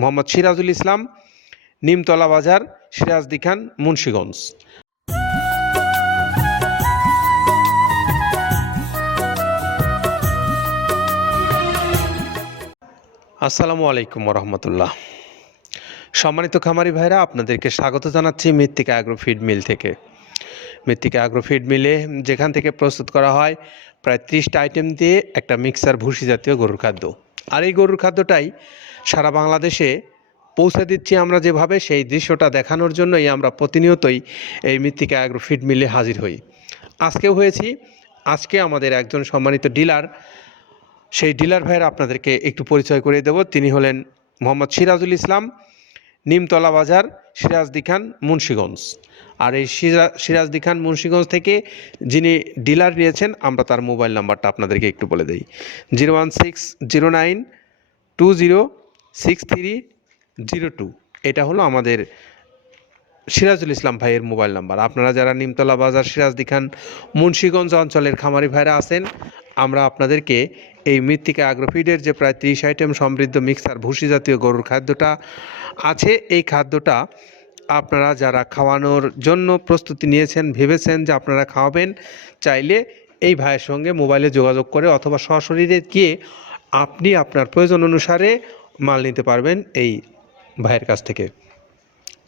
মোহাম্মদ সিরাজুল ইসলাম, নিমতলা বাজার, সিরাজদি খান, মুন্সীগঞ্জ। আসসালামু আলাইকুম রহমতুল্লাহ সম্মানিত খামারি ভাইরা, আপনাদেরকে স্বাগত জানাচ্ছি মৃত্তিকা অ্যাগ্রো ফিড মিল থেকে। মৃত্তিকা অ্যাগ্রো ফিড মিলে যেখান থেকে প্রস্তুত করা হয়, প্রায় ত্রিশটা আইটেম দিয়ে একটা মিক্সার ভুসি জাতীয় গরুর খাদ্য। আর এই গরুর খাদ্যটাই সারা বাংলাদেশে পৌঁছে দিচ্ছি আমরা যেভাবে, সেই দৃশ্যটা দেখানোর জন্যই আমরা প্রতিনিয়তই এই মৃত্তিকা অ্যাগ্রো ফিড মিলে হাজির হই। আজকেও হয়েছি, আজকে আমাদের একজন সম্মানিত ডিলার, সেই ডিলার ভাইয়ের আপনাদেরকে একটু পরিচয় করে দেব। তিনি হলেন মোহাম্মদ সিরাজুল ইসলাম। নিমতলা বাজার সিরাজদি খান মুন্সীগঞ্জ। আর এই সিরা- সিরাজদি খান মুন্সীগঞ্জ থেকে যিনি ডিলার নিয়েছেন, আমরা তার মোবাইল নাম্বারটা আপনাদেরকে একটু বলে দিই। Zero one six zero nine two zero six three zero two. এটা হলো আমাদের সিরাজুল ইসলাম ভাইয়ের মোবাইল নাম্বার। আপনারা যারা নিমতলা বাজার সিরাজদি খান মুন্সীগঞ্জ অঞ্চলের খামারি ভাইরা আছেন আমরা আপনাদেরকে এই মৃত্তিকা আগ্রোফিডের যে প্রায় ত্রিশ আইটেম সমৃদ্ধ মিক্সার ভুসি জাতীয় গরুর খাদ্যটা আছে, এই খাদ্যটা আপনারা যারা খাওয়ানোর জন্য প্রস্তুতি নিয়েছেন, ভেবেছেন যে আপনারা খাওয়াবেন, চাইলে এই ভাইয়ের সঙ্গে মোবাইলে যোগাযোগ করে অথবা সশরীরে গিয়ে আপনি আপনার প্রয়োজন অনুসারে মাল নিতে পারবেন এই ভাইয়ের কাছ থেকে।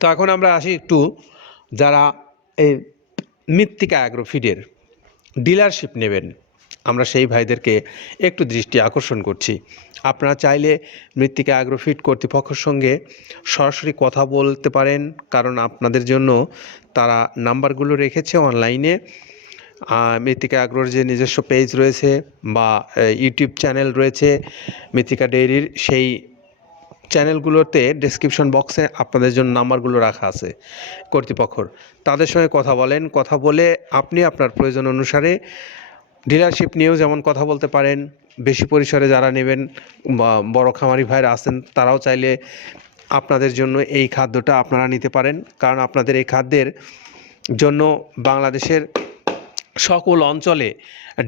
তো এখন আমরা আসি একটু যারা এই মৃত্তিকা অ্যাগ্রোফিডের ডিলারশিপ নেবেন। আমরা সেই ভাইদেরকে একটু দৃষ্টি আকর্ষণ করছি। আপনারা চাইলে মৃত্তিকা অ্যাগ্রোফিড কর্তৃপক্ষের সঙ্গে সরাসরি কথা বলতে পারেন, কারণ আপনাদের জন্য তারা নাম্বারগুলো রেখেছে অনলাইনে। মৃত্তিকা আগ্রোর যে নিজস্ব পেজ রয়েছে বা ইউটিউব চ্যানেল রয়েছে মৃত্তিকা ডেইরির, সেই চ্যানেলগুলোতে ডেসক্রিপশন বক্সে আপনাদের জন্য নাম্বারগুলো রাখা আছে কর্তৃপক্ষর। তাদের সঙ্গে কথা বলেন, কথা বলে আপনি আপনার প্রয়োজন অনুসারে ডিলারশিপ নিয়েও যেমন কথা বলতে পারেন, বেশি পরিসরে যারা নেবেন বড় খামারি ভাইরা আছেন, তারাও চাইলে আপনাদের জন্য এই খাদ্যটা আপনারা নিতে পারেন। কারণ আপনাদের এই খাদ্যের জন্য বাংলাদেশের সকল অঞ্চলে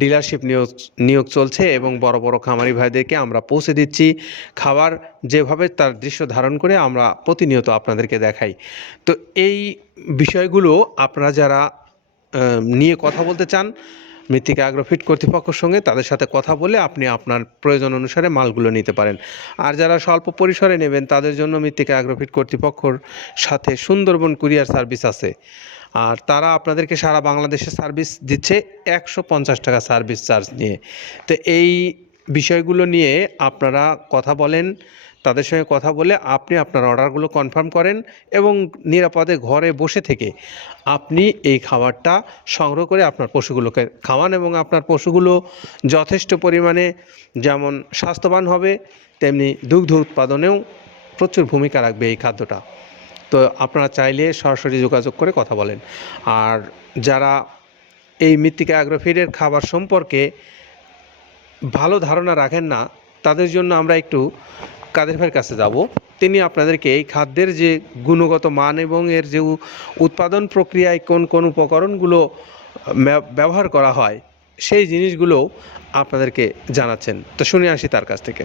ডিলারশিপ নিয়োগ নিয়োগ চলছে এবং বড় বড় খামারি ভাইদেরকে আমরা পৌঁছে দিচ্ছি। খাবার যেভাবে তার দৃশ্য ধারণ করে আমরা প্রতিনিয়ত আপনাদেরকে দেখাই। তো এই বিষয়গুলো আপনারা যারা নিয়ে কথা বলতে চান মৃত্তিকা আগ্রোফিট কর্তৃপক্ষের সঙ্গে তাদের সাথে কথা বলে আপনি আপনার প্রয়োজন অনুসারে মালগুলো নিতে পারেন। আর যারা স্বল্প পরিসরে নেবেন, তাদের জন্য মৃত্তিকা আগ্রোফিট কর্তৃপক্ষর সাথে সুন্দরবন কুরিয়ার সার্ভিস আছে। আর তারা আপনাদেরকে সারা বাংলাদেশে সার্ভিস দিচ্ছে একশো পঞ্চাশ টাকা সার্ভিস চার্জ নিয়ে। তো এই বিষয়গুলো নিয়ে আপনারা কথা বলেন তাদের সঙ্গে কথা বলে আপনি আপনার অর্ডারগুলো কনফার্ম করেন এবং নিরাপদে ঘরে বসে থেকে আপনি এই খাবারটা সংগ্রহ করে আপনার পশুগুলোকে খাওয়ান এবং আপনার পশুগুলো যথেষ্ট পরিমাণে যেমন স্বাস্থ্যবান হবে, তেমনি দুগ্ধ উৎপাদনেও প্রচুর ভূমিকা রাখবে এই খাদ্যটা। তো আপনারা চাইলে সরাসরি যোগাযোগ করে কথা বলেন। আর যারা এই মৃত্তিকা অ্যাগ্রোফিডের খাবার সম্পর্কে ভালো ধারণা রাখেন না, তাদের জন্য আমরা একটু কাদের ভাইয়ের কাছে যাব? তিনি আপনাদেরকে এই খাদ্যের যে গুণগত মান এবং এর যে উৎপাদন প্রক্রিয়ায় কোন কোন উপকরণগুলো ব্যবহার করা হয়, সেই জিনিসগুলো আপনাদেরকে জানাচ্ছেন। তো শুনে আসি তার কাছ থেকে।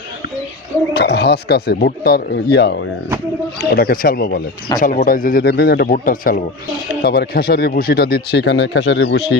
হাস্ক কাছে ভুট্টার ইয়া ওটাকে ছালবো বলে। ছালবোটাই যে যে দেখবেন এটা ভুট্টার ছালবো। তারপরে খেসারির ভুসিটা দিচ্ছি এখানে খেসারির ভুসি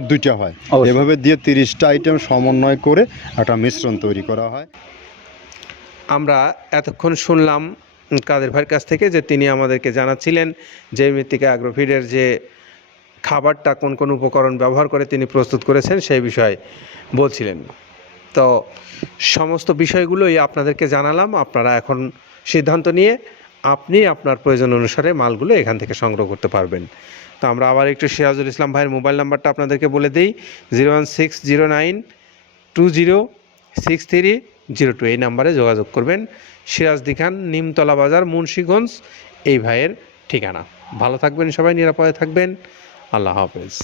দুইটা হয়। এভাবে দিয়ে তিরিশটা আইটেম সমন্বয় করে একটা মিশ্রণ তৈরি করা হয়। আমরা এতক্ষণ শুনলাম কাদের ভাইয়ের কাছ থেকে যে তিনি আমাদেরকে জানাচ্ছিলেন যে মৃত্তিকা অ্যাগ্রোফিডের যে খাবারটা কোন কোন উপকরণ ব্যবহার করে তিনি প্রস্তুত করেছেন সেই বিষয়ে বলছিলেন। তো সমস্ত বিষয়গুলোই আপনাদেরকে জানালাম। আপনারা এখন সিদ্ধান্ত নিয়ে আপনি আপনার প্রয়োজন অনুসারে মালগুলো এখান থেকে সংগ্রহ করতে পারবেন। তো আমরা আবার একটু সিরাজুল ইসলাম ভাইয়ের মোবাইল নাম্বারটা আপনাদেরকে বলে দিই, zero one six zero nine two zero six three zero two. এই নাম্বারে যোগাযোগ করবেন। সিরাজদি খান নিমতলা বাজার, মুন্সীগঞ্জ, এই ভাইয়ের ঠিকানা। ভালো থাকবেন সবাই, নিরাপদে থাকবেন। আল্লাহ হাফেজ।